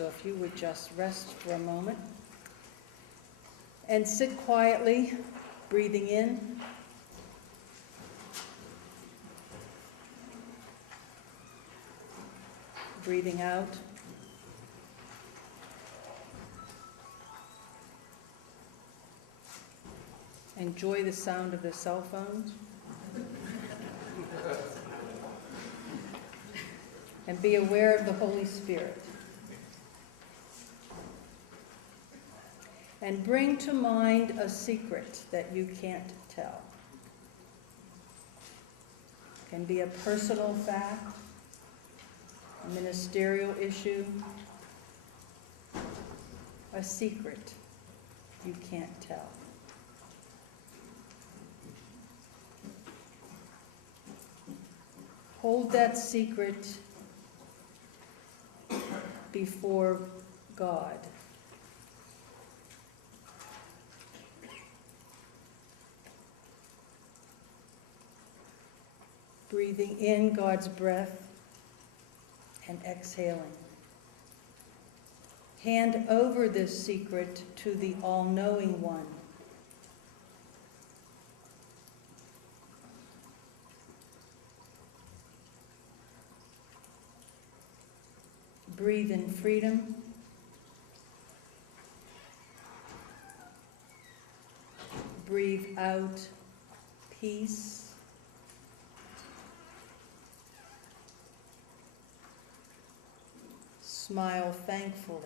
So if you would just rest for a moment and sit quietly, breathing in, breathing out. Enjoy the sound of the cell phones. And be aware of the Holy Spirit. And bring to mind a secret that you can't tell. It can be a personal fact, a ministerial issue, a secret you can't tell. Hold that secret before God. Breathing in God's breath and exhaling. Hand over this secret to the all-knowing one. Breathe in freedom. Breathe out peace. Smile thankfully.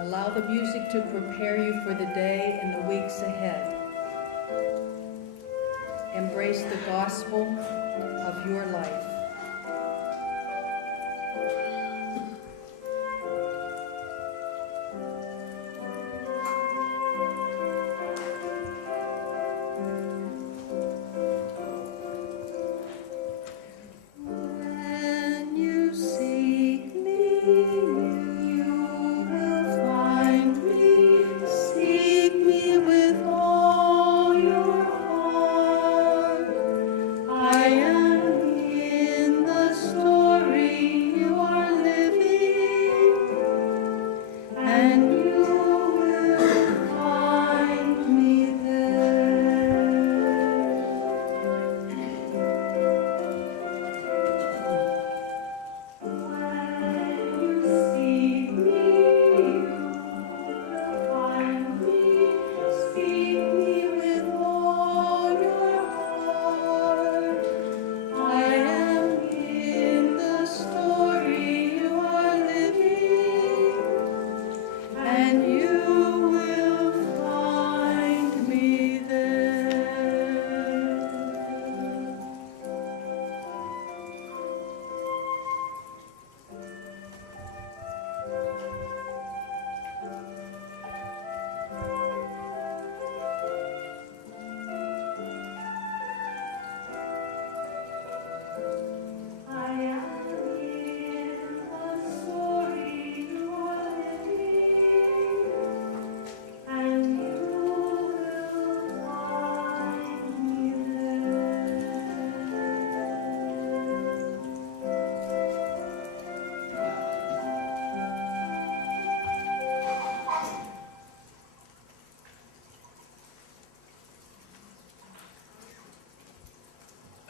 Allow the music to prepare you for the day and the weeks ahead. Embrace the gospel of your life.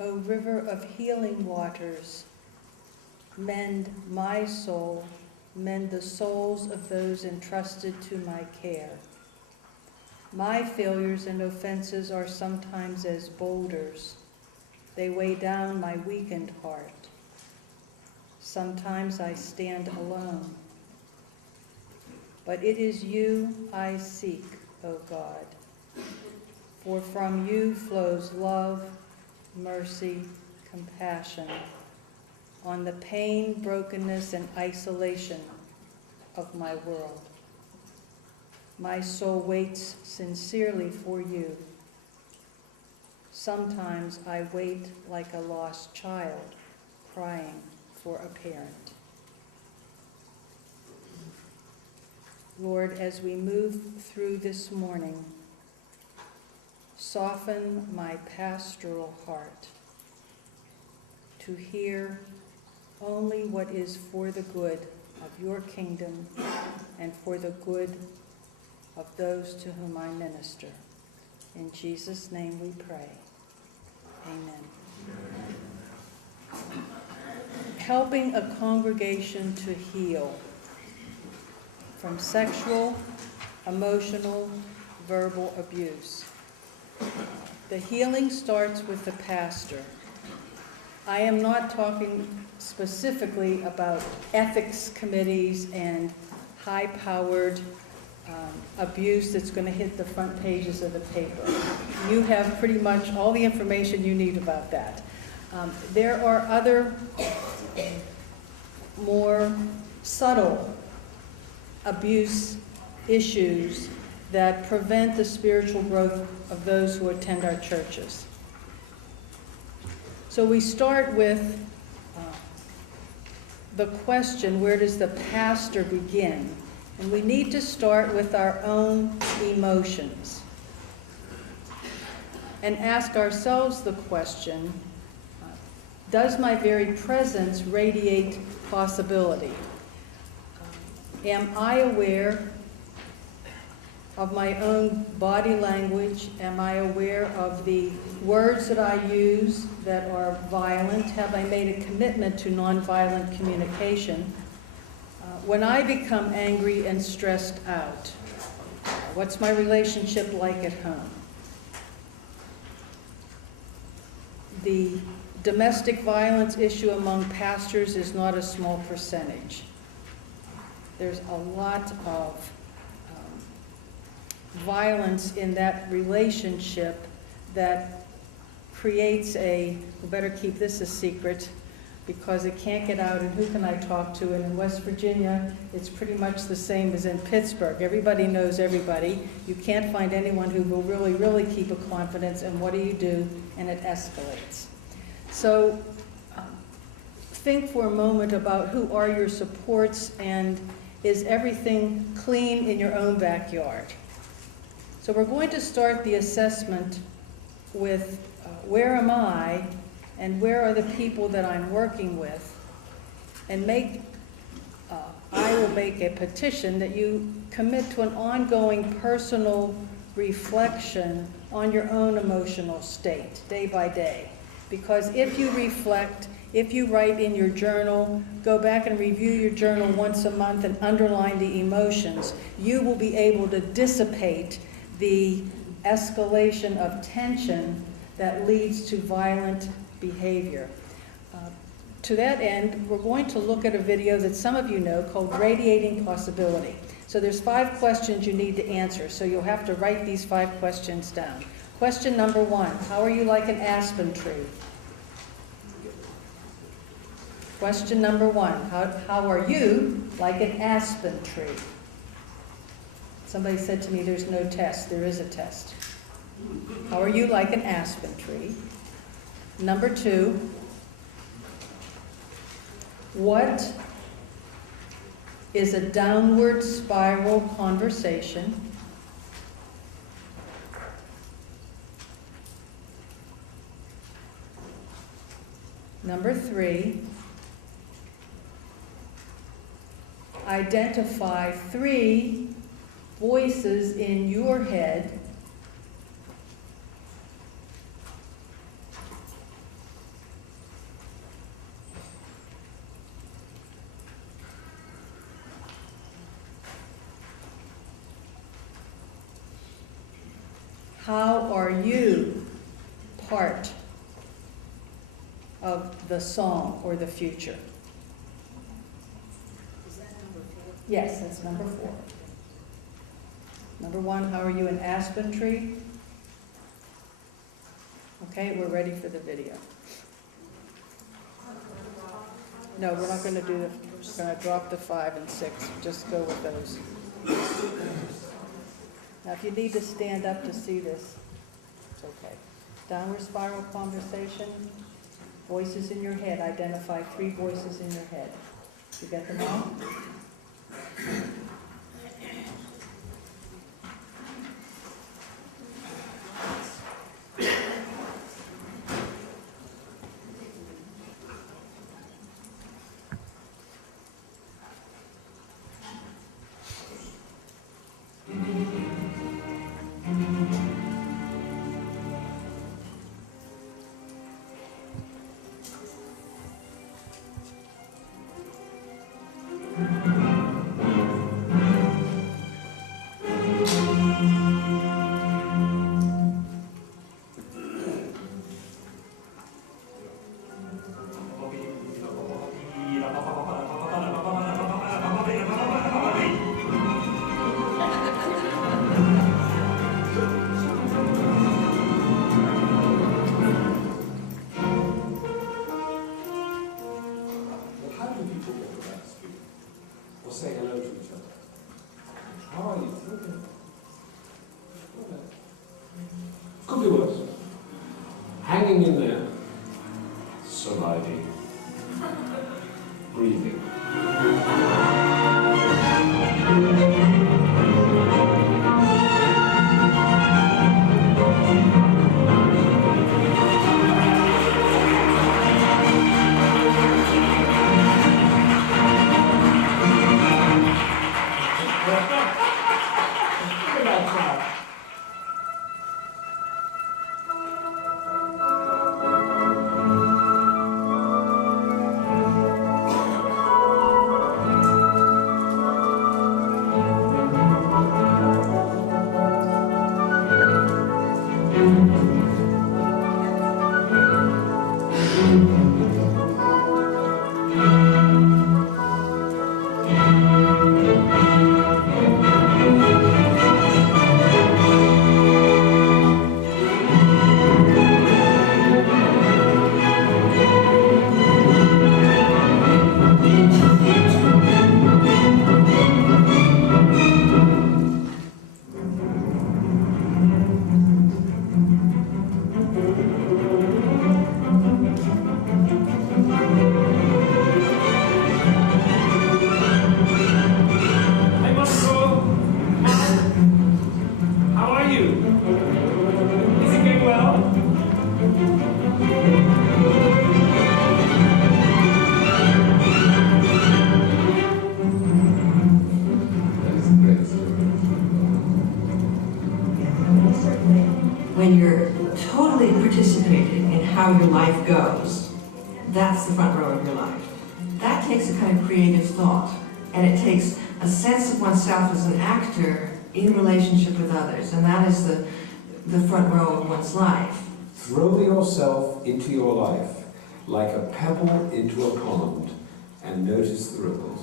O river of healing waters, mend my soul, mend the souls of those entrusted to my care. My failures and offenses are sometimes as boulders. They weigh down my weakened heart. Sometimes I stand alone. But it is you I seek, O God, for from you flows love, mercy, compassion on the pain, brokenness, and isolation of my world. My soul waits sincerely for you. Sometimes I wait like a lost child, crying for a parent. Lord, as we move through this morning, soften my pastoral heart to hear only what is for the good of your kingdom and for the good of those to whom I minister. In Jesus' name we pray. Amen. Helping a congregation to heal from sexual, emotional, verbal abuse. The healing starts with the pastor. I am not talking specifically about ethics committees and high-powered abuse that's going to hit the front pages of the paper. You have pretty much all the information you need about that. There are other more subtle abuse issues that prevent the spiritual growth of those who attend our churches. So we start with the question, where does the pastor begin? And we need to start with our own emotions and ask ourselves the question, does my very presence radiate possibility? Am I aware of my own body language? Am I aware of the words that I use that are violent? Have I made a commitment to nonviolent communication? When I become angry and stressed out, what's my relationship like at home? The domestic violence issue among pastors is not a small percentage. There's a lot of violence in that relationship that creates we better keep this a secret because it can't get out, and who can I talk to? And in West Virginia, it's pretty much the same as in Pittsburgh. Everybody knows everybody. You can't find anyone who will really, really keep a confidence, and what do? And it escalates. So think for a moment about who are your supports, and is everything clean in your own backyard? So we're going to start the assessment with where am I and where are the people that I'm working with, and I will make a petition that you commit to an ongoing personal reflection on your own emotional state, day by day. Because if you reflect, if you write in your journal, go back and review your journal once a month and underline the emotions, you will be able to dissipate the escalation of tension that leads to violent behavior. To that end, we're going to look at a video that some of you know called Radiating Possibility. So there's 5 questions you need to answer, so you'll have to write these 5 questions down. Question number 1, how are you like an aspen tree? Question number 1, how are you like an aspen tree? Somebody said to me there's no test. There is a test. How are you like an aspen tree? Number 2, what is a downward spiral conversation? Number 3, identify 3 voices in your head how are you part of the song or the future? Is that number 4? Yes, that's number 4. Number 1, how are you an aspen tree? Okay, we're ready for the video. No, we're not going to do the, we're going to drop the 5 and 6. Just go with those. Now, if you need to stand up to see this, it's okay. Downward spiral conversation, voices in your head. Identify 3 voices in your head. You get them all? Could be worse. Hanging in there, surviving, breathing. When you're totally participating in how your life goes, that's the front row of your life. That takes a kind of creative thought, and it takes a sense of oneself as an actor in relationship with others, and that is the front row of one's life. Throw yourself into your life like a pebble into a pond and notice the ripples.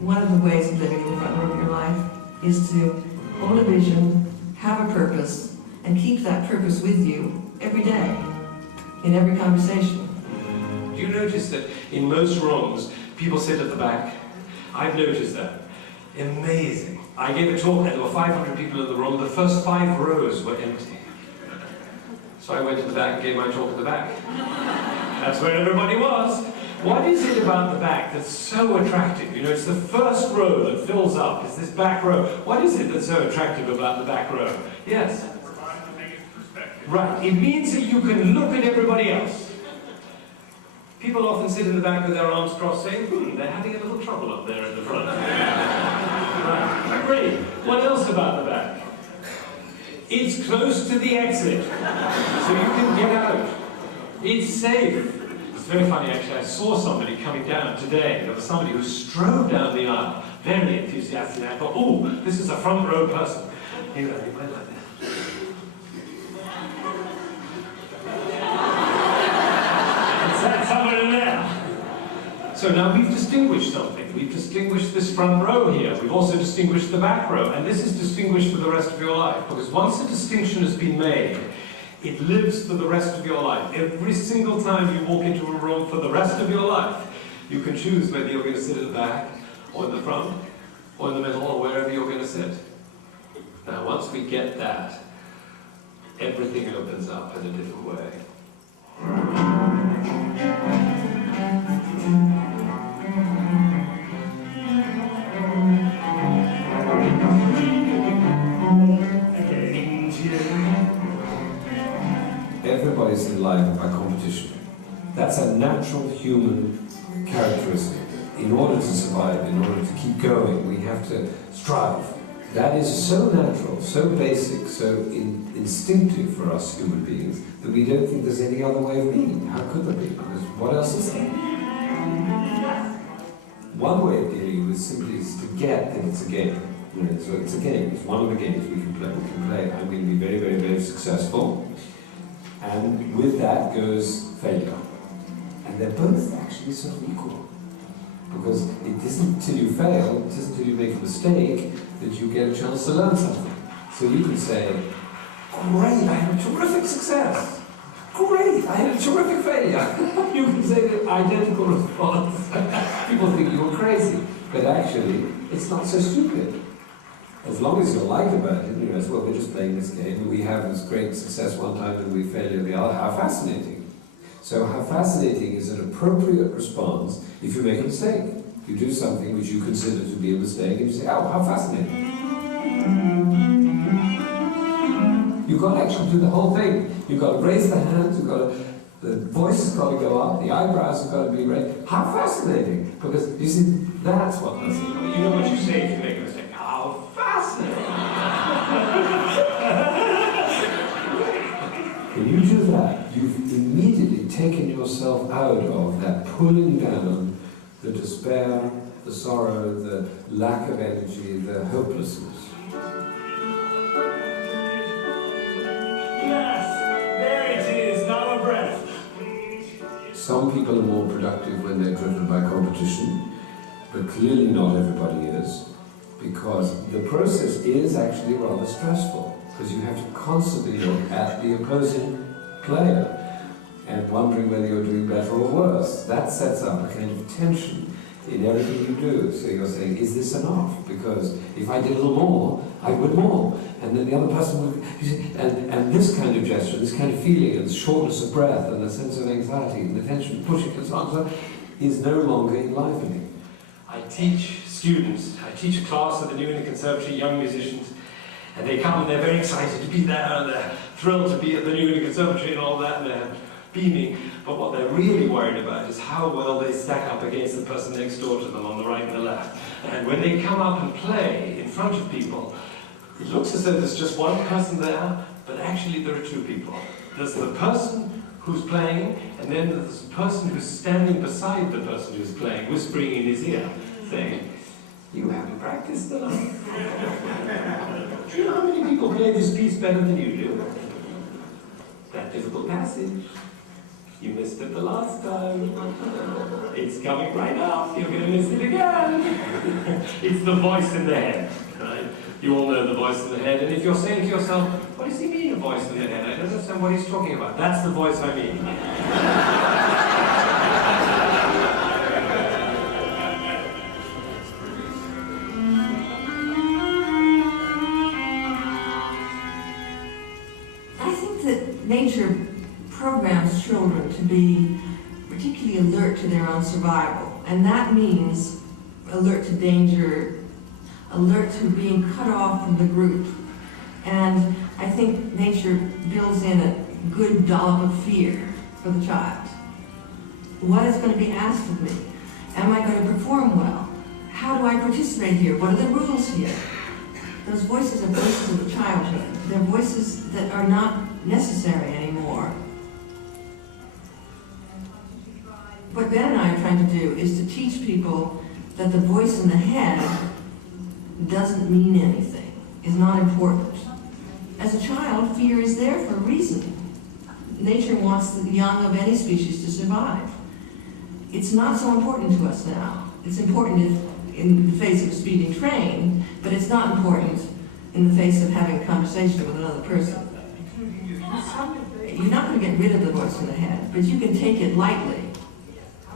One of the ways of living in the front row of your life is to hold a vision, have a purpose, and keep that purpose with you every day, in every conversation. Do you notice that in most rooms, people sit at the back? I've noticed that. Amazing. I gave a talk and there were 500 people in the room. The first 5 rows were empty. So I went to the back and gave my talk at the back. That's where everybody was. What is it about the back that's so attractive? You know, it's the first row that fills up. It's this back row. What is it that's so attractive about the back row? Yes? Right. It means that you can look at everybody else. People often sit in the back with their arms crossed saying, they're having a little trouble up there at the front. Right. Great. What else about the back? It's close to the exit, so you can get out. It's safe. It's very funny, actually. I saw somebody coming down today. There was somebody who strode down the aisle, very enthusiastic. I thought, oh, this is a front row person. He went like this. It's somewhere in there. So now we've distinguished something. We've distinguished this front row here. We've also distinguished the back row. And this is distinguished for the rest of your life. Because once a distinction has been made, it lives for the rest of your life. Every single time you walk into a room for the rest of your life, you can choose whether you're going to sit at the back, or in the front, or in the middle, or wherever you're going to sit. Now, once we get that, everything opens up in a different way. Everybody's enlivened by competition. That's a natural human characteristic. In order to survive, in order to keep going, we have to strive. That is so natural, so basic, so instinctive for us human beings that we don't think there's any other way of being. How could there be? Because what else is there? One way of dealing with it simply is to get that it's a game. You know, so it's a game. It's one of the games we can play. We can play. I'm going to be very, very, very successful. And with that goes failure. And they're both actually sort of equal. Because it isn't till you fail, it isn't till you make a mistake, that you get a chance to learn something. So you can say, great, I had a terrific success. Great, I had a terrific failure. You can say the identical response. People think you're crazy. But actually, it's not so stupid. As long as you're light about it, you know, as well, we're just playing this game, and we have this great success one time and we failure the other. How fascinating. So how fascinating is an appropriate response if you make a mistake. You do something which you consider to be a mistake, and you say, oh, how fascinating. You've got to actually do the whole thing. You've got to raise the hands, the voice has got to go up, the eyebrows have got to be raised. How fascinating. Because, you see, that's what does it. You know what you say if you make a mistake? How fascinating. When you do that, you've immediately taken yourself out of that pulling down, the despair, the sorrow, the lack of energy, the hopelessness. Yes, there it is, now a breath. Some people are more productive when they're driven by competition, but clearly not everybody is, because the process is actually rather stressful. Because you have to constantly look at the opposing player and wondering whether you're doing better or worse. That sets up a kind of tension in everything you do. So you're saying, is this enough? Because if I did a little more, I would more. And then the other person would... And this kind of gesture, this kind of feeling, and shortness of breath, and the sense of anxiety, and the tension pushing and so on, is no longer enlivening. I teach students, I teach a class at the New England Conservatory, young musicians, and they come and they're very excited to be there, and they're thrilled to be at the New England Conservatory and all that, and they're beaming. But what they're really worried about is how well they stack up against the person next door to them on the right and the left. And when they come up and play in front of people, it looks as though there's just one person there, but actually there are two people. There's the person who's playing, and then there's the person who's standing beside the person who's playing, whispering in his ear, saying, "You haven't practiced enough." Do you know how many people play this piece better than you do? That difficult passage. You missed it the last time. It's coming right up. You're going to miss it again. It's the voice in the head, right? You all know the voice in the head. And if you're saying to yourself, what does he mean, a voice in the head? I don't understand what he's talking about. That's the voice I mean. Nature programs children to be particularly alert to their own survival, and that means alert to danger, alert to being cut off from the group. And I think nature builds in a good dollop of fear for the child. What is going to be asked of me? Am I going to perform well? How do I participate here? What are the rules here? Those voices are voices of the childhood. They're voices that are not necessary anymore. What Ben and I are trying to do is to teach people that the voice in the head doesn't mean anything, is not important. As a child, fear is there for a reason. Nature wants the young of any species to survive. It's not so important to us now. It's important in the face of a speeding train, but it's not important in the face of having a conversation with another person. You're not going to get rid of the voice in the head, but you can take it lightly.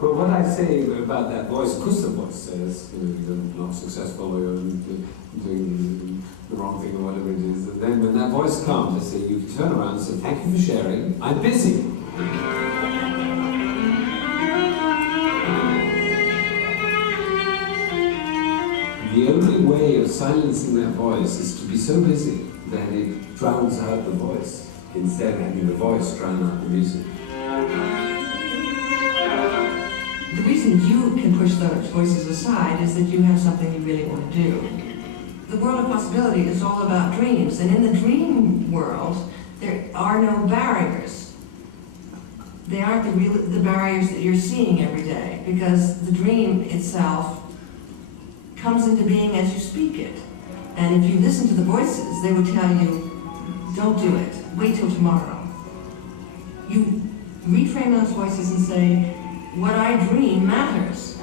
Well, what I say about that voice, because the voice says, you're not successful, or you're doing the wrong thing, or whatever it is, and then when that voice comes, I say, you can turn around and say, thank you for sharing, I'm busy. The only way of silencing that voice is to be so busy that it drowns out the voice, instead of having the voice drown out the music. The reason you can push those voices aside is that you have something you really want to do. The world of possibility is all about dreams, and in the dream world, there are no barriers. They aren't the barriers that you're seeing every day, because the dream itself comes into being as you speak it. And if you listen to the voices, they will tell you, don't do it, wait till tomorrow. You reframe those voices and say, what I dream matters.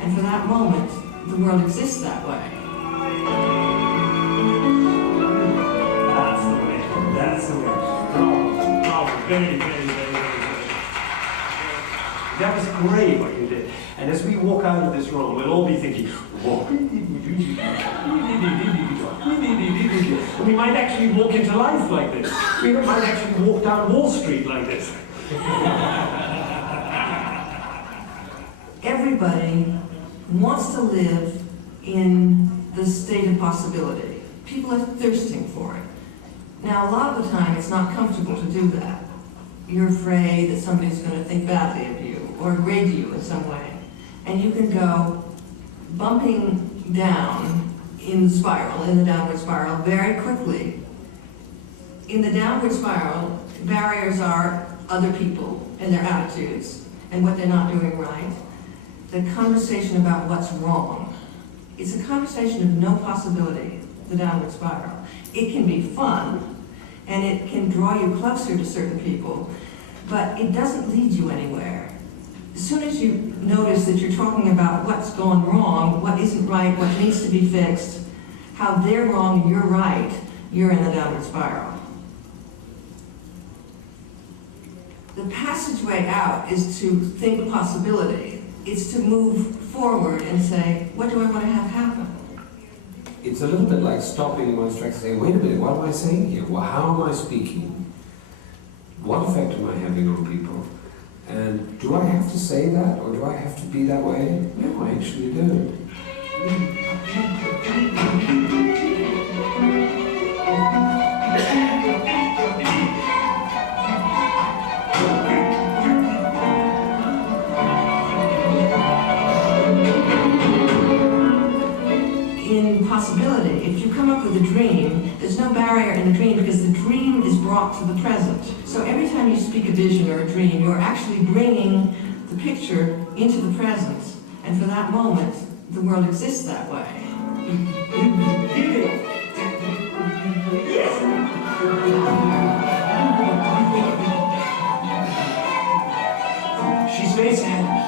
And for that moment, the world exists that way. That's the way. That's the way. Bravo. Very, very, very, very good. That was great what you did. And as we walk out of this room, we'll all be thinking, whoa. And we might actually walk into life like this. We might actually walk down Wall Street like this. Everybody wants to live in the state of possibility. People are thirsting for it. Now, a lot of the time, it's not comfortable to do that. You're afraid that somebody's going to think badly of you or grade you in some way. And you can go bumping down in the spiral, in the downward spiral, very quickly. In the downward spiral, barriers are other people and their attitudes and what they're not doing right. The conversation about what's wrong. It's a conversation of no possibility, the downward spiral. It can be fun, and it can draw you closer to certain people, but it doesn't lead you anywhere. As soon as you notice that you're talking about what's gone wrong, what isn't right, what needs to be fixed, how they're wrong and you're right, you're in the downward spiral. The passageway out is to think possibility. It's to move forward and say, what do I want to have happen? It's a little bit like stopping in one's tracks and saying, wait a minute, what am I saying here? Well, how am I speaking? What effect am I having on people? And do I have to say that, or do I have to be that way? No, I actually don't. In possibility, if you come up with a dream, there's no barrier in the dream because the dream is brought to the present. So every time you speak a vision or a dream, you're actually bringing the picture into the present. And for that moment, the world exists that way. She's very sad.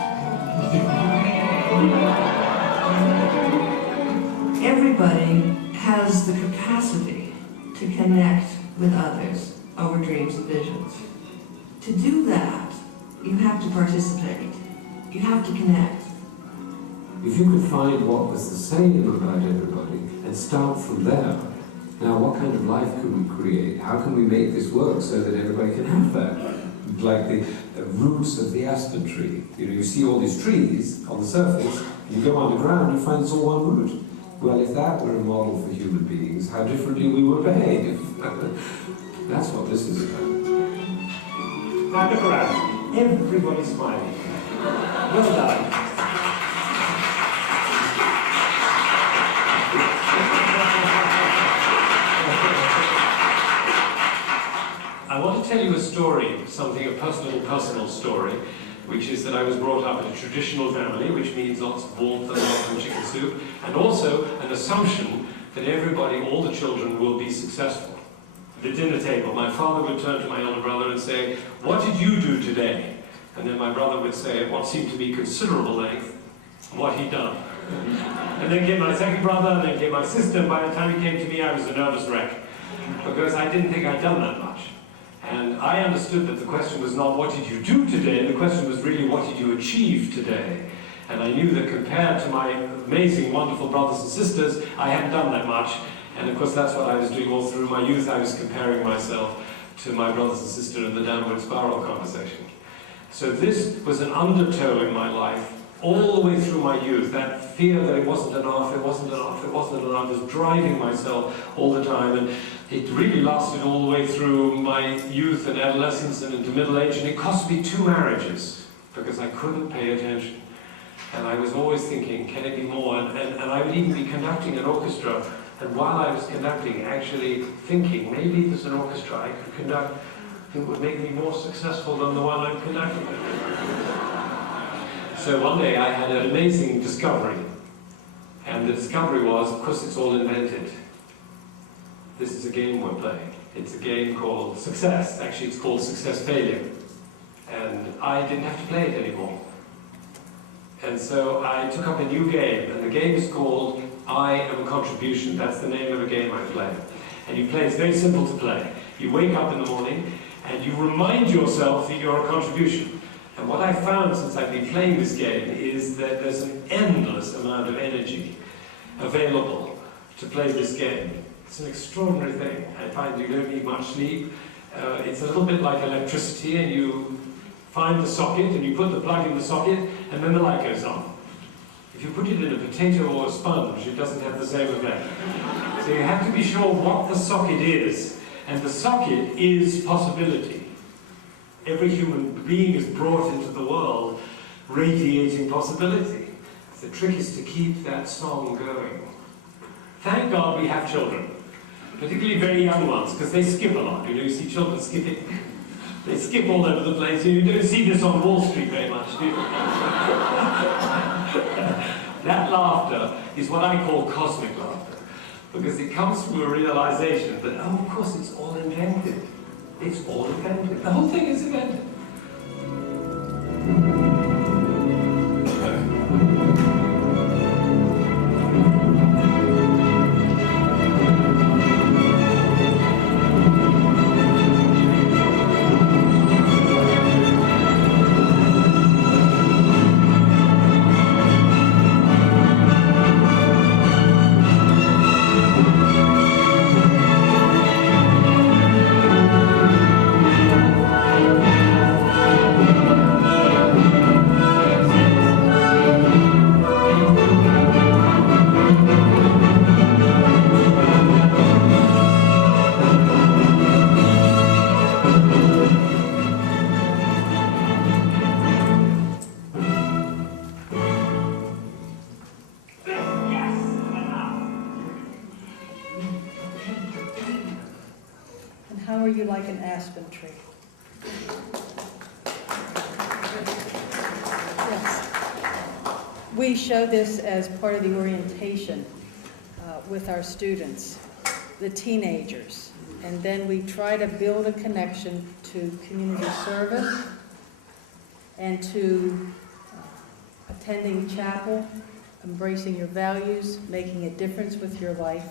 Everybody has the capacity to connect with others over dreams and visions. To do that, you have to participate. You have to connect. If you could find what was the same about everybody and start from there, now what kind of life can we create? How can we make this work so that everybody can have that? Like the roots of the aspen tree. You know, you see all these trees on the surface, you go underground, you find it's all one root. Well, if that were a model for human beings, how differently we would behave. That's what this is about. Now look around. Everybody's smiling. Well done. I want to tell you a story, a personal story, which is that I was brought up in a traditional family, which means lots of warmth and love and chicken soup, and also an assumption that everybody, all the children, will be successful. At the dinner table, my father would turn to my older brother and say, "What did you do today?" And then my brother would say, at what seemed to be considerable length, what he'd done. And then came my second brother, then came my sister, and by the time he came to me, I was a nervous wreck, because I didn't think I'd done that much. And I understood that the question was not what did you do today, the question was really what did you achieve today. And I knew that compared to my amazing, wonderful brothers and sisters, I hadn't done that much. And of course that's what I was doing all through my youth. I was comparing myself to my brothers and sisters in the downward spiral conversation. So this was an undertow in my life all the way through my youth, that fear that it wasn't enough, it wasn't enough, it wasn't enough, was driving myself all the time, and it really lasted all the way through my youth and adolescence and into middle age, and it cost me 2 marriages, because I couldn't pay attention. And I was always thinking, can it be more? And I would even be conducting an orchestra, and while I was conducting, actually thinking, maybe there's an orchestra I could conduct that would make me more successful than the one I'm conducting. So one day I had an amazing discovery, and the discovery was, of course it's all invented. This is a game we're playing. It's a game called Success. Actually it's called Success Failure. And I didn't have to play it anymore. And so I took up a new game, and the game is called I Am a Contribution. That's the name of a game I play. And you play, it's very simple to play. You wake up in the morning, and you remind yourself that you're a contribution. And what I found since I've been playing this game is that there's an endless amount of energy available to play this game. It's an extraordinary thing. I find you don't need much sleep. It's a little bit like electricity, and you find the socket, and you put the plug in the socket, and then the light goes on. If you put it in a potato or a sponge, it doesn't have the same effect. So you have to be sure what the socket is, and the socket is possibility. Every human being is brought into the world radiating possibility. The trick is to keep that song going. Thank God we have children, particularly very young ones, because they skip a lot. You know, you see children skipping. They skip all over the place, and you don't see this on Wall Street very much, do you? That laughter is what I call cosmic laughter, because it comes from a realization that, oh, of course, it's all invented. It's all invented. The whole thing is invented. How are you like an aspen tree? Yes. We show this as part of the orientation with our students, the teenagers, and then we try to build a connection to community service and to attending chapel, embracing your values, making a difference with your life.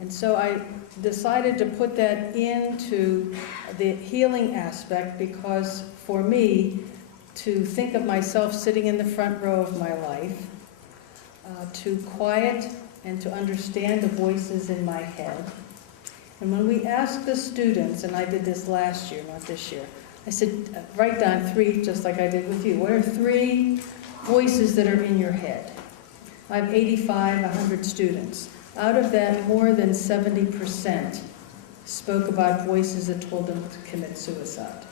And so I decided to put that into the healing aspect because for me, to think of myself sitting in the front row of my life, to quiet and to understand the voices in my head. And when we asked the students, and I did this last year, not this year, I said, write down 3, just like I did with you. What are 3 voices that are in your head? I have 85, 100 students. Out of that, more than 70% spoke about voices that told them to commit suicide.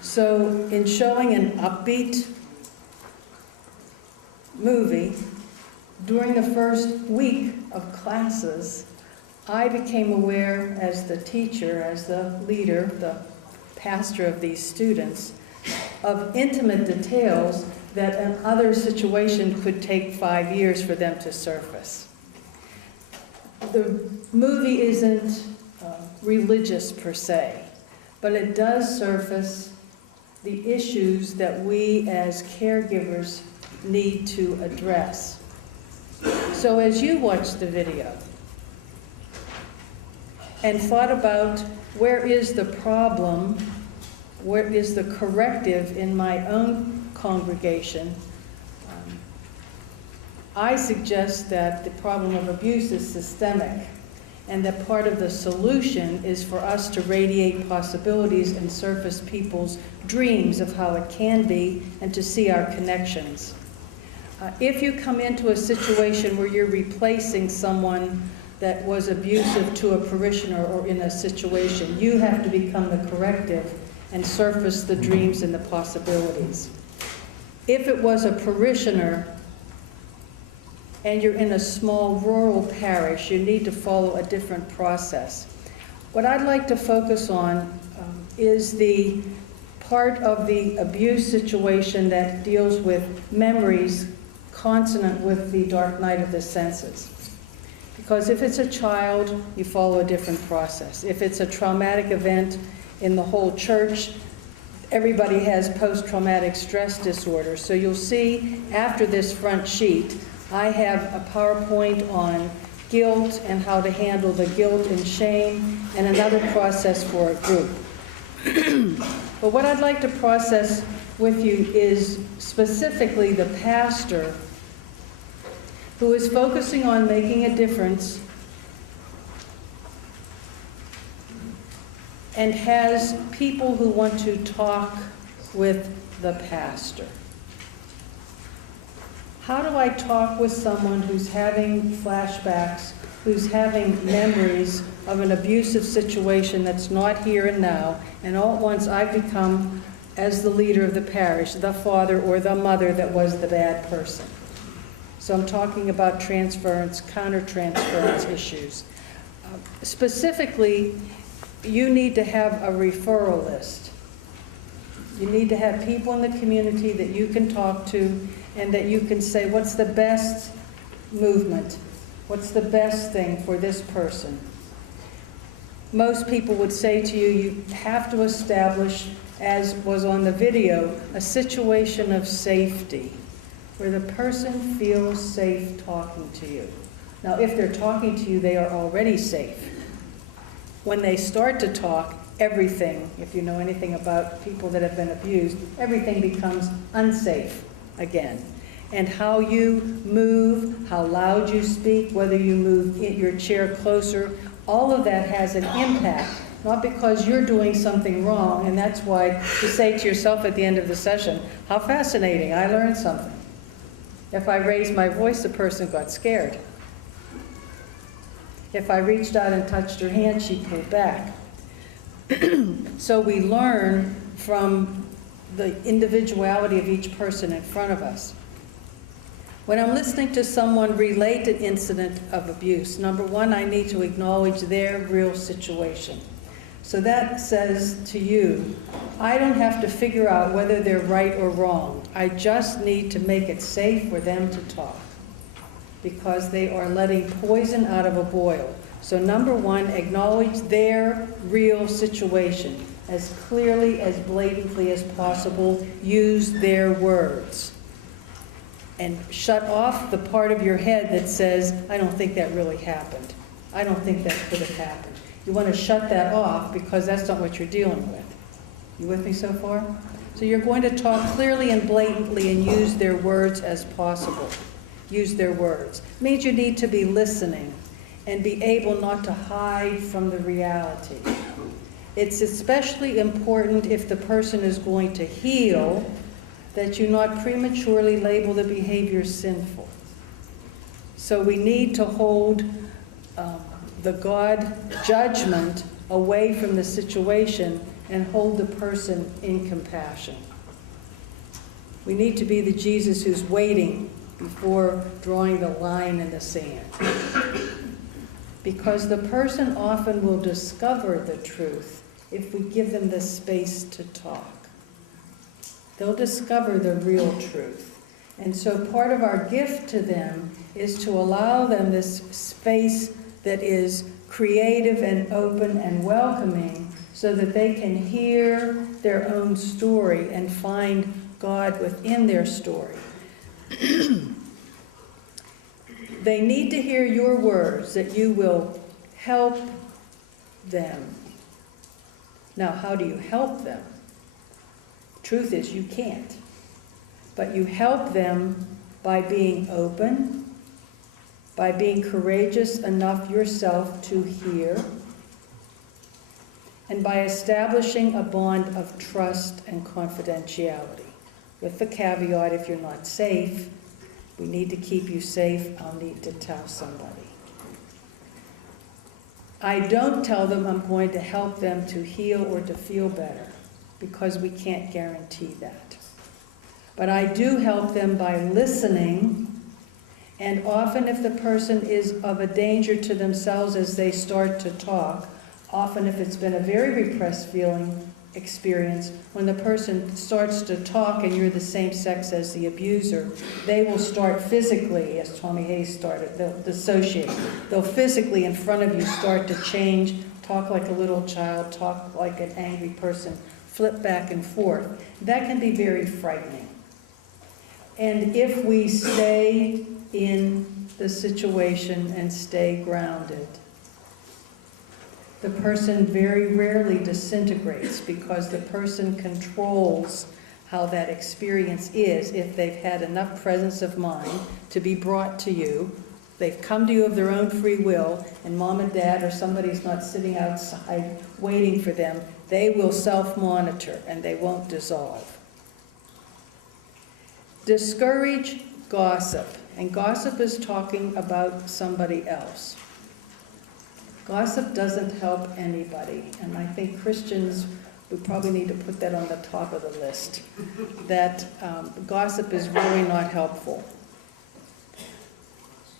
So in showing an upbeat movie, during the first week of classes, I became aware as the teacher, as the leader, the pastor of these students, of intimate details that in other situation could take 5 years for them to surface. The movie isn't religious per se, but it does surface the issues that we as caregivers need to address. So as you watched the video and thought about where is the problem, where is the corrective in my own congregation, I suggest that the problem of abuse is systemic, and that part of the solution is for us to radiate possibilities and surface people's dreams of how it can be, and to see our connections. If you come into a situation where you're replacing someone that was abusive to a parishioner or in a situation, you have to become the corrective and surface the dreams and the possibilities. If it was a parishioner and you're in a small rural parish, you need to follow a different process. What I'd like to focus on is the part of the abuse situation that deals with memories consonant with the dark night of the senses. Because if it's a child, you follow a different process. If it's a traumatic event in the whole church, everybody has post-traumatic stress disorder. So you'll see after this front sheet, I have a PowerPoint on guilt and how to handle the guilt and shame, and another process for a group. But what I'd like to process with you is specifically the pastor who is focusing on making a difference and has people who want to talk with the pastor. How do I talk with someone who's having flashbacks, who's having memories of an abusive situation that's not here and now, and all at once I've become, as the leader of the parish, the father or the mother that was the bad person? So I'm talking about transference, counter-transference issues. Specifically, you need to have a referral list. You need to have people in the community that you can talk to and that you can say, what's the best movement? What's the best thing for this person? Most people would say to you, you have to establish, as was on the video, a situation of safety where the person feels safe talking to you. Now, if they're talking to you, they are already safe. When they start to talk, everything, if you know anything about people that have been abused, everything becomes unsafe again. And how you move, how loud you speak, whether you move your chair closer, all of that has an impact, not because you're doing something wrong, and that's why you say to yourself at the end of the session, how fascinating, I learned something. If I raised my voice, the person got scared. If I reached out and touched her hand, she pulled back. So we learn from the individuality of each person in front of us. When I'm listening to someone relate an incident of abuse, number one, I need to acknowledge their real situation. So that says to you, I don't have to figure out whether they're right or wrong. I just need to make it safe for them to talk, because they are letting poison out of a boil. So number one, acknowledge their real situation as clearly, as blatantly as possible. Use their words. And shut off the part of your head that says, I don't think that really happened. I don't think that could have happened. You want to shut that off because that's not what you're dealing with. You with me so far? So you're going to talk clearly and blatantly and use their words as possible. Use their words. It means you need to be listening and be able not to hide from the reality. It's especially important if the person is going to heal that you not prematurely label the behavior sinful. So we need to hold the God judgment away from the situation and hold the person in compassion. We need to be the Jesus who's waiting before drawing the line in the sand. Because the person often will discover the truth if we give them the space to talk. They'll discover the real truth. And so part of our gift to them is to allow them this space that is creative and open and welcoming, so that they can hear their own story and find God within their story. They need to hear your words, that you will help them. Now, how do you help them? Truth is, you can't. But you help them by being open, by being courageous enough yourself to hear, and by establishing a bond of trust and confidentiality. With the caveat, if you're not safe, we need to keep you safe, I'll need to tell somebody. I don't tell them I'm going to help them to heal or to feel better, because we can't guarantee that. But I do help them by listening, and often if the person is of a danger to themselves as they start to talk, often if it's been a very repressed feeling experience, when the person starts to talk and you're the same sex as the abuser, they will start physically, as Tommy Hayes started, they'll dissociate. They'll physically in front of you start to change, talk like a little child, talk like an angry person, flip back and forth. That can be very frightening. And if we stay in the situation and stay grounded, the person very rarely disintegrates, because the person controls how that experience is if they've had enough presence of mind to be brought to you. They've come to you of their own free will, and mom and dad or somebody's not sitting outside waiting for them. They will self-monitor and they won't dissolve. Discourage gossip. And gossip is talking about somebody else. Gossip doesn't help anybody, and I think Christians, we probably need to put that on the top of the list, that gossip is really not helpful.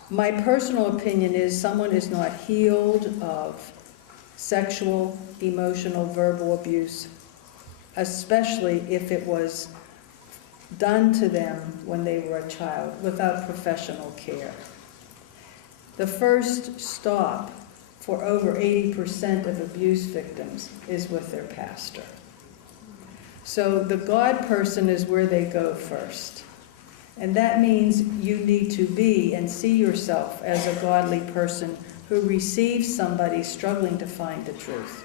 My personal opinion is someone is not healed of sexual, emotional, verbal abuse, especially if it was done to them when they were a child without professional care. The first stop for over 80% of abuse victims is with their pastor. So the God person is where they go first. And that means you need to be and see yourself as a godly person who receives somebody struggling to find the truth.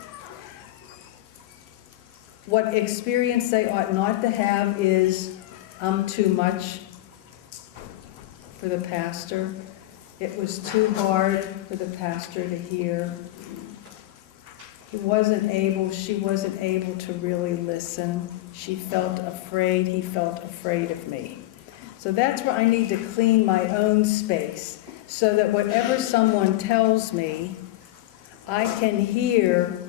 What experience they ought not to have is, I'm too much for the pastor. It was too hard for the pastor to hear. She wasn't able to really listen. She felt afraid, he felt afraid of me. So that's where I need to clean my own space, so that whatever someone tells me, I can hear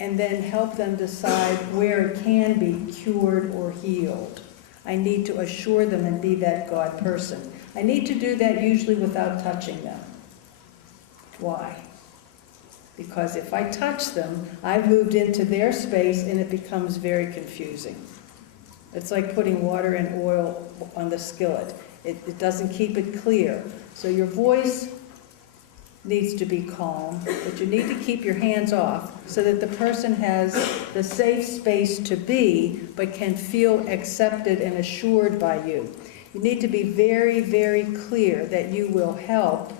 and then help them decide where it can be cured or healed. I need to assure them and be that God person. I need to do that usually without touching them. Why? Because if I touch them, I've moved into their space and it becomes very confusing. It's like putting water and oil on the skillet. It doesn't keep it clear. So your voice needs to be calm, but you need to keep your hands off so that the person has the safe space to be, but can feel accepted and assured by you. You need to be very, very clear that you will help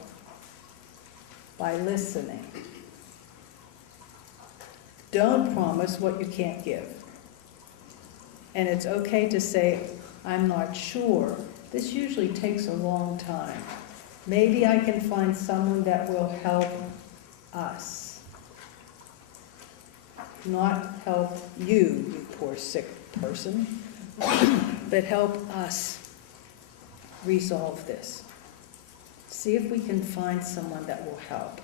by listening. Don't promise what you can't give. And it's okay to say, I'm not sure. This usually takes a long time. Maybe I can find someone that will help us. Not help you, you poor sick person, but help us resolve this. See if we can find someone that will help.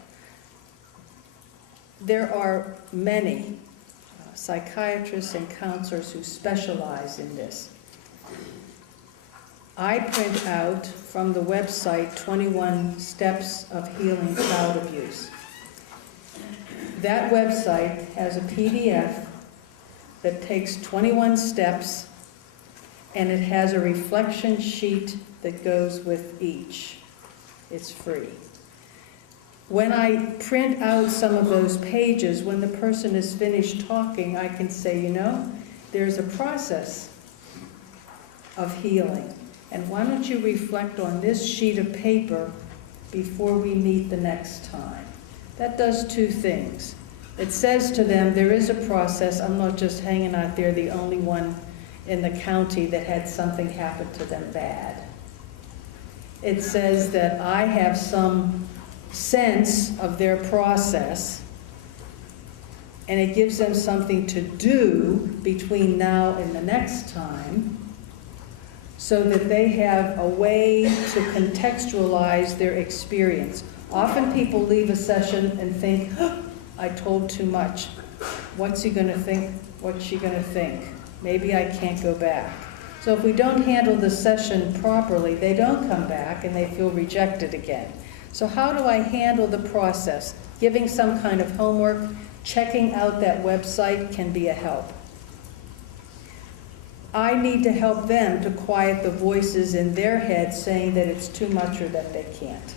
There are many psychiatrists and counselors who specialize in this. I print out from the website 21 Steps of Healing Child Abuse. That website has a PDF that takes 21 steps, and it has a reflection sheet that goes with each. It's free. When I print out some of those pages, when the person is finished talking, I can say, you know, there's a process of healing. And why don't you reflect on this sheet of paper before we meet the next time? That does two things. It says to them, there is a process. I'm not just hanging out there, the only one in the county that had something happen to them bad. It says that I have some sense of their process, and it gives them something to do between now and the next time, so that they have a way to contextualize their experience. Often people leave a session and think, oh, I told too much. What's he going to think? What's she going to think? Maybe I can't go back. So if we don't handle the session properly, they don't come back and they feel rejected again. So how do I handle the process? Giving some kind of homework, checking out that website can be a help. I need to help them to quiet the voices in their head saying that it's too much or that they can't.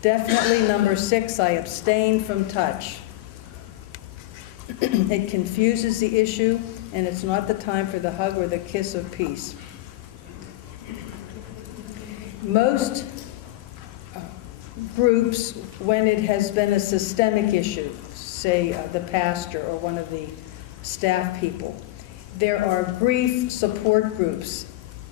Definitely number 6, I abstain from touch. It confuses the issue, and it's not the time for the hug or the kiss of peace. Most groups, when it has been a systemic issue, say the pastor or one of the staff people, there are grief support groups.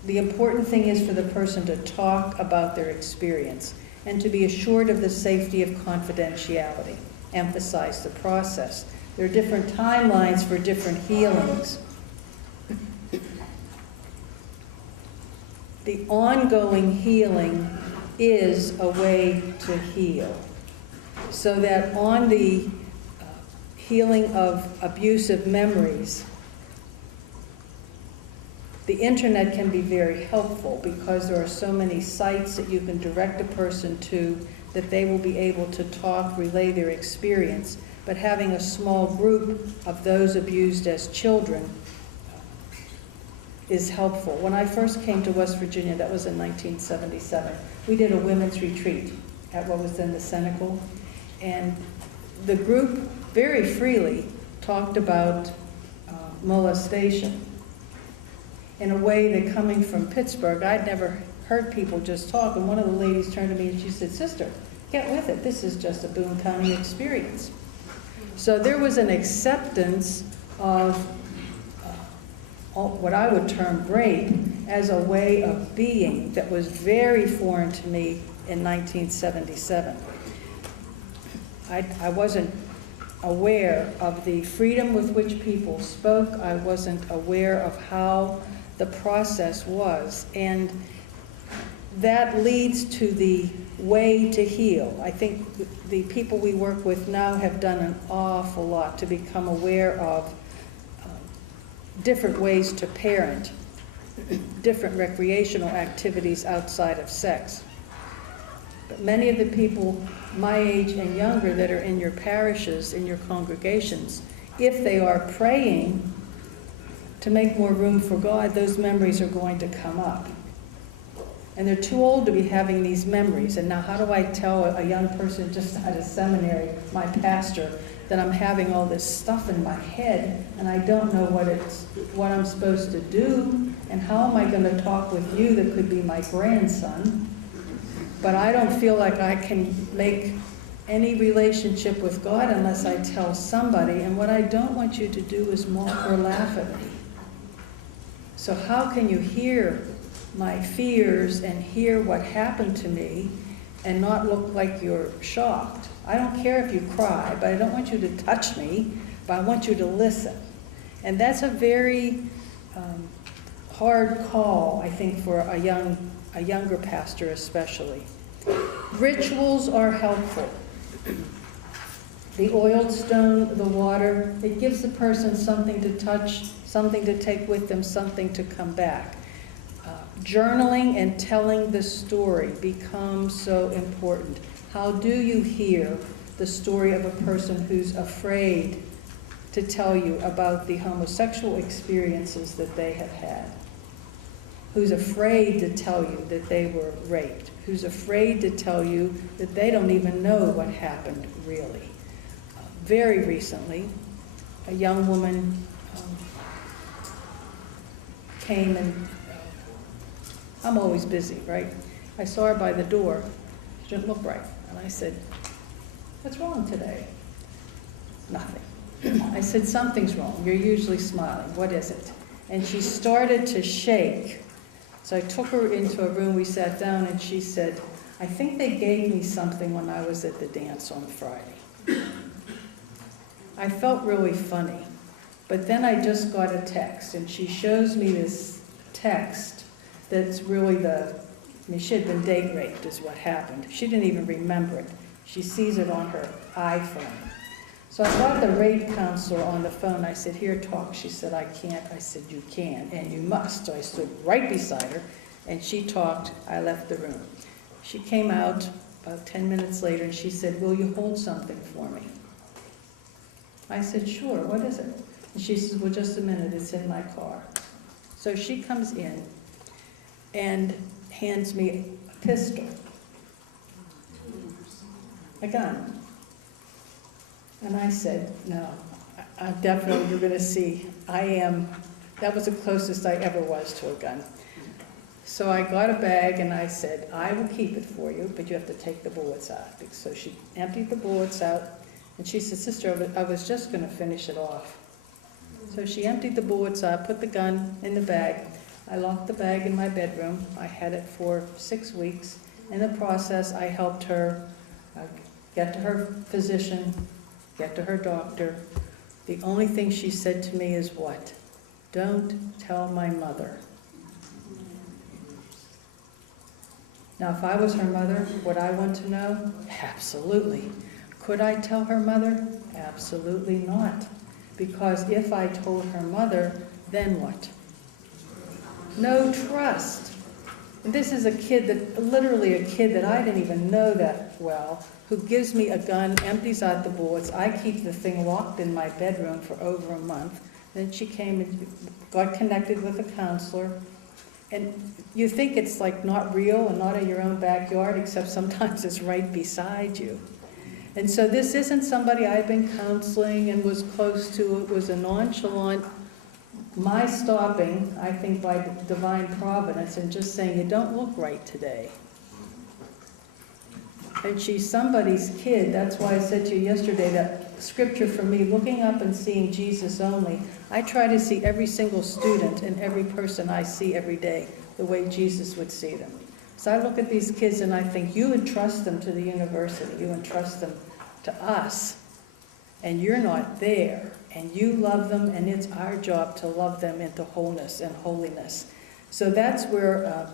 The important thing is for the person to talk about their experience and to be assured of the safety of confidentiality. Emphasize the process. There are different timelines for different healings. The ongoing healing is a way to heal. So that on the healing of abusive memories, the internet can be very helpful because there are so many sites that you can direct a person to that they will be able to talk, relay their experience. But having a small group of those abused as children is helpful. When I first came to West Virginia, that was in 1977, we did a women's retreat at what was then the Senecal, and the group very freely talked about molestation in a way that, coming from Pittsburgh, I'd never heard people just talk, and one of the ladies turned to me and she said, "Sister, get with it, this is just a Boone County experience." So there was an acceptance of what I would term rape as a way of being that was very foreign to me in 1977. I wasn't aware of the freedom with which people spoke. I wasn't aware of how the process was. And that leads to the way to heal. I think the people we work with now have done an awful lot to become aware of different ways to parent, different recreational activities outside of sex. But many of the people my age and younger that are in your parishes, in your congregations, if they are praying to make more room for God, those memories are going to come up. And they're too old to be having these memories. And now how do I tell a young person just out of seminary, my pastor, that I'm having all this stuff in my head and I don't know what I'm supposed to do, and how am I going to talk with you that could be my grandson? But I don't feel like I can make any relationship with God unless I tell somebody, and what I don't want you to do is mock or laugh at me. So how can you hear my fears and hear what happened to me and not look like you're shocked? I don't care if you cry, but I don't want you to touch me, but I want you to listen. And that's a very hard call, I think, for a younger pastor especially. Rituals are helpful. The oiled stone, the water, it gives the person something to touch, something to take with them, something to come back. Journaling and telling the story becomes so important. How do you hear the story of a person who's afraid to tell you about the homosexual experiences that they have had? who's afraid to tell you that they were raped, who's afraid to tell you that they don't even know what happened really. Very recently, a young woman came and, I'm always busy, right? I saw her by the door. She didn't look right. And I said, "What's wrong today?" "Nothing." I said, "Something's wrong. You're usually smiling. What is it?" And she started to shake. So I took her into a room, we sat down, and she said, "I think they gave me something when I was at the dance on Friday." I felt really funny. But then I just got a text, and she shows me this text that's really she had been date raped is what happened. She didn't even remember it. She sees it on her iPhone. So I got the rape counselor on the phone. I said, "Here, talk." She said, "I can't." I said, "You can, and you must." So I stood right beside her, and she talked. I left the room. She came out about 10 minutes later, and she said, "Will you hold something for me?" I said, "Sure, what is it?" And she says, "Well, just a minute, it's in my car." So she comes in and hands me a pistol, a gun. And I said, "No, I definitely, you're gonna see, that was the closest I ever was to a gun." So I got a bag and I said, "I will keep it for you, but you have to take the bullets out." So she emptied the bullets out, and she said, "Sister, I was just gonna finish it off." So she emptied the bullets out, put the gun in the bag. I locked the bag in my bedroom. I had it for 6 weeks. In the process, I helped her get to her physician, get to her doctor. The only thing she said to me is what? "Don't tell my mother." Now, if I was her mother, would I want to know? Absolutely. Could I tell her mother? Absolutely not. Because if I told her mother, then what? No trust. And this is literally a kid that I didn't even know that well, who gives me a gun, empties out the bullets. I keep the thing locked in my bedroom for over a month. Then she came and got connected with a counselor. And you think it's like not real and not in your own backyard, except sometimes it's right beside you. And so this isn't somebody I've been counseling and was close to. It was a nonchalant, my stopping, I think by divine providence, and just saying, "You don't look right today." And she's somebody's kid. That's why I said to you yesterday that scripture for me, looking up and seeing Jesus only, I try to see every single student and every person I see every day the way Jesus would see them. So I look at these kids and I think, you entrust them to the university, you entrust them to us, and you're not there, and you love them, and it's our job to love them into wholeness and holiness. So that's where a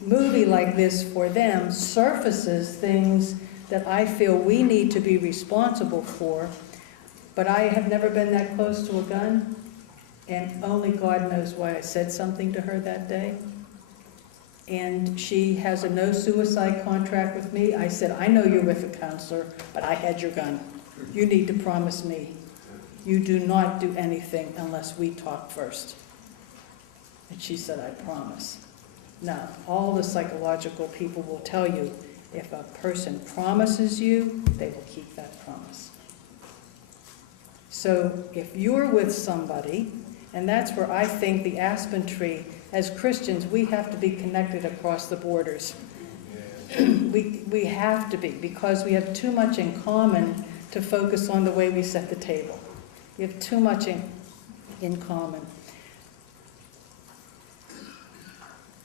movie like this for them surfaces things that I feel we need to be responsible for, but I have never been that close to a gun, and only God knows why I said something to her that day. And she has a no suicide contract with me. I said, "I know you're with a counselor, but I had your gun. You need to promise me you do not do anything unless we talk first." And she said, "I promise." Now, all the psychological people will tell you, if a person promises you, they will keep that promise. So if you're with somebody, and that's where I think the aspen tree, as Christians, we have to be connected across the borders. We have to be, because we have too much in common to focus on the way we set the table. We have too much in common.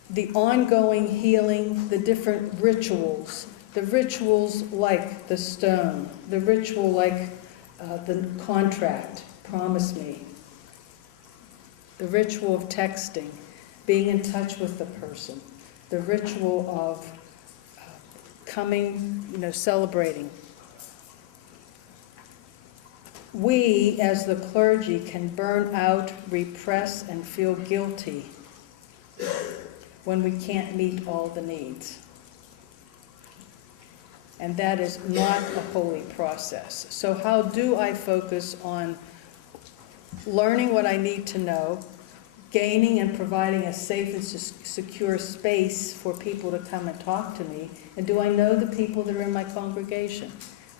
The ongoing healing, the different rituals, the rituals like the stone, the ritual like the contract, promise me, the ritual of texting, being in touch with the person, the ritual of coming, celebrating. We, as the clergy, can burn out, repress, and feel guilty when we can't meet all the needs. And that is not a holy process. So how do I focus on learning what I need to know, gaining and providing a safe and secure space for people to come and talk to me? And do I know the people that are in my congregation?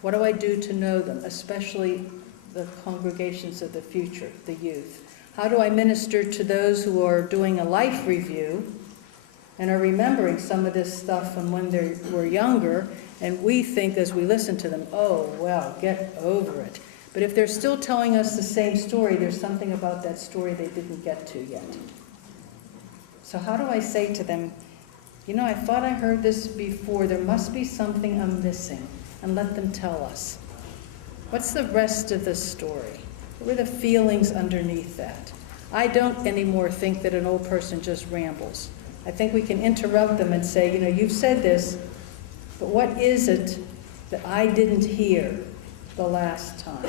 What do I do to know them, especially the congregations of the future, the youth? How do I minister to those who are doing a life review and are remembering some of this stuff from when they were younger, and we think as we listen to them, oh, well, get over it. But if they're still telling us the same story, there's something about that story they didn't get to yet. So how do I say to them, you know, I thought I heard this before, there must be something I'm missing, and let them tell us. What's the rest of the story? What are the feelings underneath that? I don't anymore think that an old person just rambles. I think we can interrupt them and say, you know, you've said this, but what is it that I didn't hear the last time?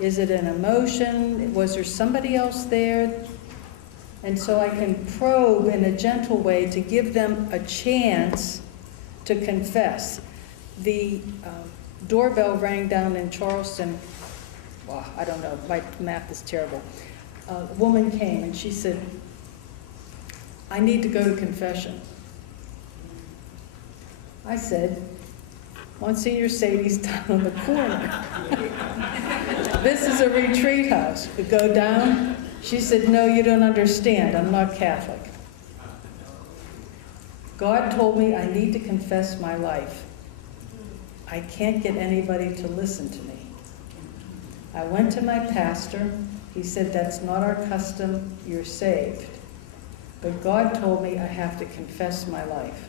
Is it an emotion? Was there somebody else there? And so I can probe in a gentle way to give them a chance to confess. The doorbell rang down in Charleston. Well, I don't know, my math is terrible. A woman came and she said, I need to go to confession. I said, Monsignor Sadie's down on the corner. This is a retreat house. We go down. She said, no, you don't understand. I'm not Catholic. God told me I need to confess my life. I can't get anybody to listen to me. I went to my pastor. He said, that's not our custom. You're saved. But God told me I have to confess my life.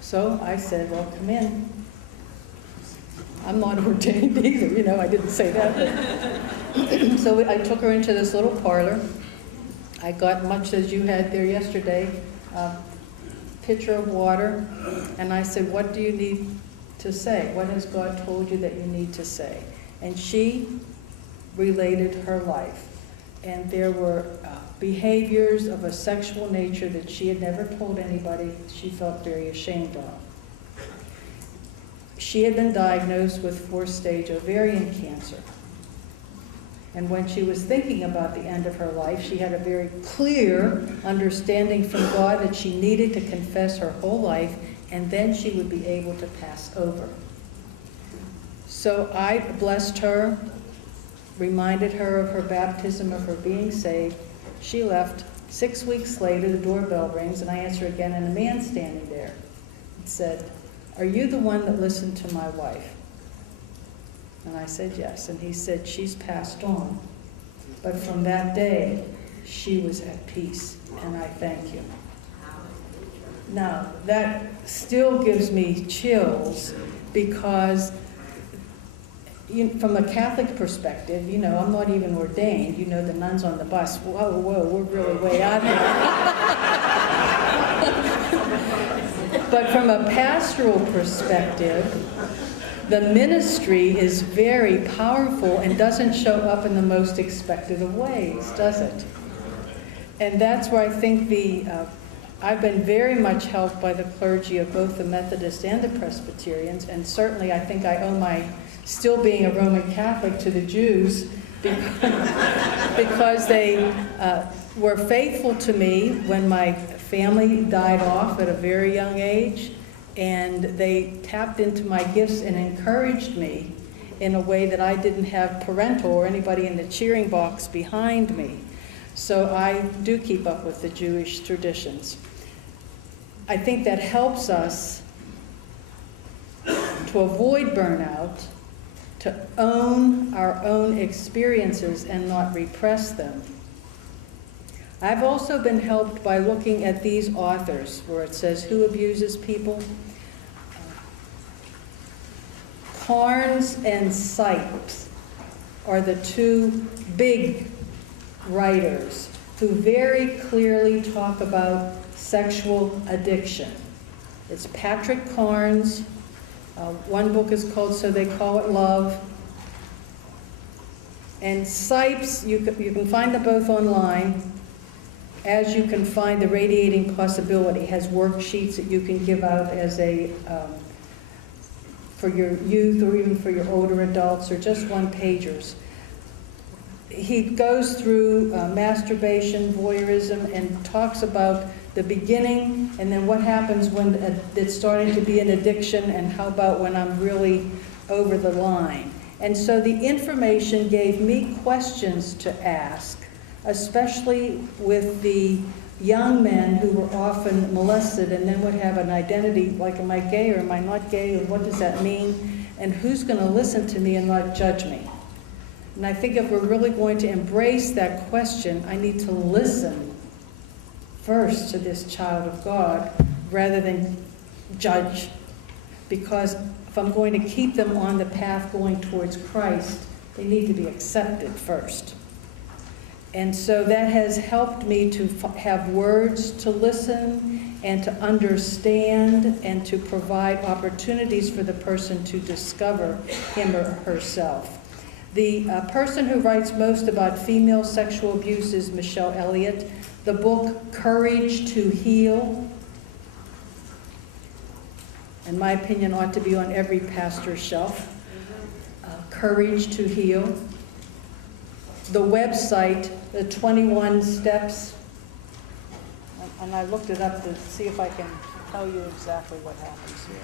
So I said, well, come in. I'm not ordained either, you know, I didn't say that. So I took her into this little parlor. I got much as you had there yesterday, a pitcher of water, and I said, what do you need to say? What has God told you that you need to say? And she related her life. And there were behaviors of a sexual nature that she had never told anybody she felt very ashamed of. She had been diagnosed with 4th-stage ovarian cancer. And when she was thinking about the end of her life, she had a very clear understanding from God that she needed to confess her whole life, and then she would be able to pass over. So I blessed her, reminded her of her baptism, of her being saved. She left. 6 weeks later, the doorbell rings, and I answer again, and a man standing there said, are you the one that listened to my wife? And I said, yes. And he said, she's passed on. But from that day, she was at peace, and I thank you. Now, that still gives me chills because from a Catholic perspective, you know, I'm not even ordained. You know, the nuns on the bus, whoa, whoa, we're really way out here. But from a pastoral perspective, the ministry is very powerful and doesn't show up in the most expected of ways, does it? And that's where I think I've been very much helped by the clergy of both the Methodists and the Presbyterians, and certainly I think I owe my still being a Roman Catholic to the Jews because they were faithful to me when my family died off at a very young age, and they tapped into my gifts and encouraged me in a way that I didn't have parental or anybody in the cheering box behind me. So I do keep up with the Jewish traditions. I think that helps us to avoid burnout, to own our own experiences and not repress them. I've also been helped by looking at these authors where it says, who abuses people? Carnes and Sipes are the two big writers who very clearly talk about sexual addiction. It's Patrick Carnes. One book is called So They Call It Love. And Sipes, you can find them both online, as you can find The Radiating Possibility, has worksheets that you can give out as a for your youth or even for your older adults, or just one-pagers. he goes through masturbation, voyeurism, and talks about the beginning, and then what happens when it's starting to be an addiction, and how about when I'm really over the line. And so the information gave me questions to ask, especially with the young men who were often molested and then would have an identity like, am I gay or am I not gay, or what does that mean, and who's going to listen to me and not judge me? And I think if we're really going to embrace that question, I need to listen first to this child of God rather than judge, because if I'm going to keep them on the path going towards Christ, they need to be accepted first. And so that has helped me to have words to listen and to understand and to provide opportunities for the person to discover him or herself. The person who writes most about female sexual abuse is Michelle Elliott. The book, Courage to Heal, in my opinion, ought to be on every pastor's shelf. Courage to Heal. The website, the 21 Steps, and I looked it up to see if I can tell you exactly what happens here.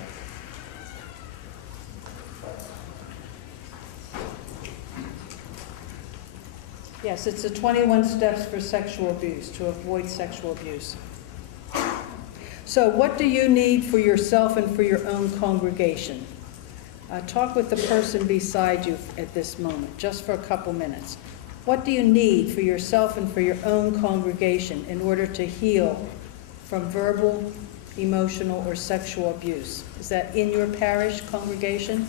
Yes, it's the 21 Steps for Sexual Abuse, to avoid sexual abuse. So what do you need for yourself and for your own congregation? Talk with the person beside you at this moment, just for a couple minutes. What do you need for yourself and for your own congregation in order to heal from verbal, emotional, or sexual abuse? Is that in your parish congregation?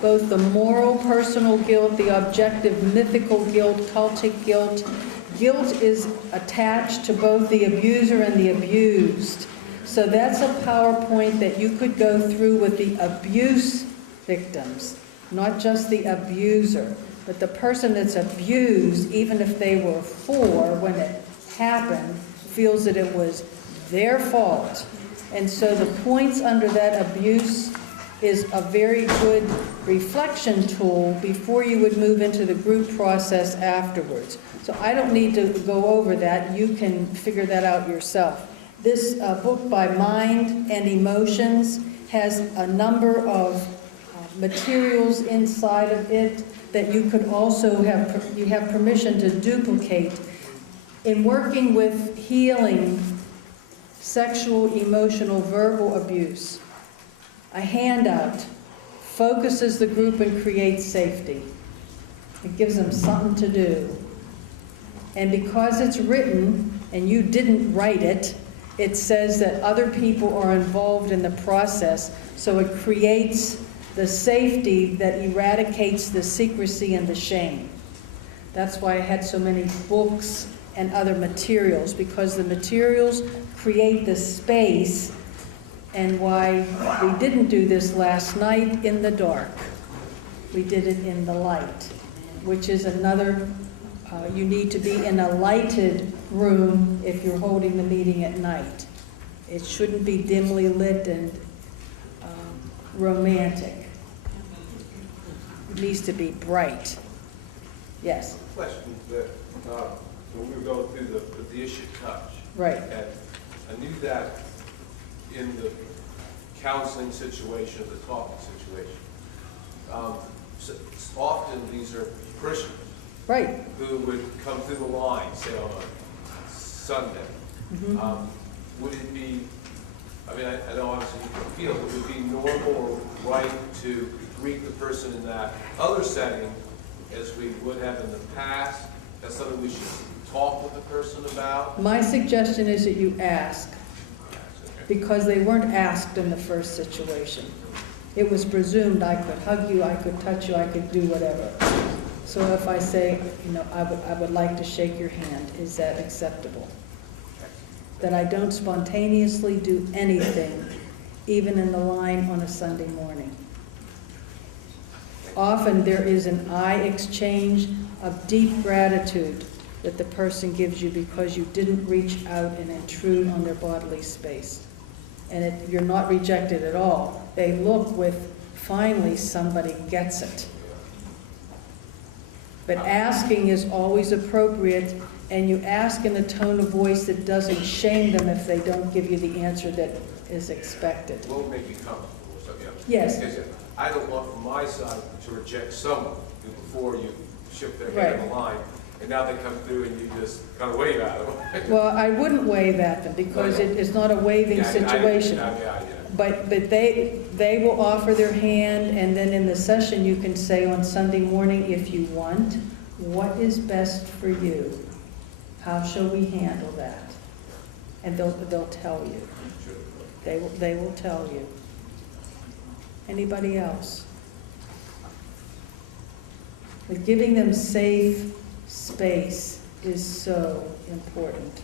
both the moral personal guilt, the objective mythical guilt, cultic guilt. Guilt is attached to both the abuser and the abused. So that's a PowerPoint that you could go through with the abuse victims, not just the abuser, but the person that's abused, even if they were 4 when it happened, feels that it was their fault. And so the points under that abuse is a very good reflection tool before you would move into the group process afterwards. So I don't need to go over that. You can figure that out yourself. This book by Mind and Emotions has a number of materials inside of it that you could also have permission to duplicate. In working with healing sexual, emotional, verbal abuse, a handout focuses the group and creates safety. It gives them something to do. And because it's written, and you didn't write it, it says that other people are involved in the process, so it creates the safety that eradicates the secrecy and the shame. That's why I had so many books and other materials, because the materials create the space, and why we didn't do this last night in the dark. We did it in the light, which is another, you need to be in a lighted room if you're holding the meeting at night. It shouldn't be dimly lit and romantic. It needs to be bright. Yes? Question that when we were going through the issue touch. Right. And I knew that in the counseling situation, the talking situation, so often these are parishioners. Right. Who would come through the line, say on a Sunday. Mm-hmm. Would it be, I mean, I know obviously you can feel, but would it be normal or right to greet the person in that other setting as we would have in the past? That's something we should talk with the person about? My suggestion is that you ask, because they weren't asked in the first situation. It was presumed I could hug you, I could touch you, I could do whatever. So if I say, you know, I would like to shake your hand, is that acceptable? That I don't spontaneously do anything, even in the line on a Sunday morning. Often there is an eye exchange of deep gratitude that the person gives you because you didn't reach out and intrude on their bodily space. And you're not rejected at all. They look with, finally somebody gets it. But asking is always appropriate, and you ask in a tone of voice that doesn't shame them if they don't give you the answer that is expected. Will make you comfortable or something. Yes. Because I don't want from my side to reject someone before you shift their hand in the line, and now they come through and you just kind of wave at them. Well, I wouldn't wave at them because it is not a waving situation. But they will offer their hand, and then in the session you can say on Sunday morning, if you want, what is best for you? How shall we handle that? And they'll tell you. They will tell you. Anybody else? But giving them safe space is so important.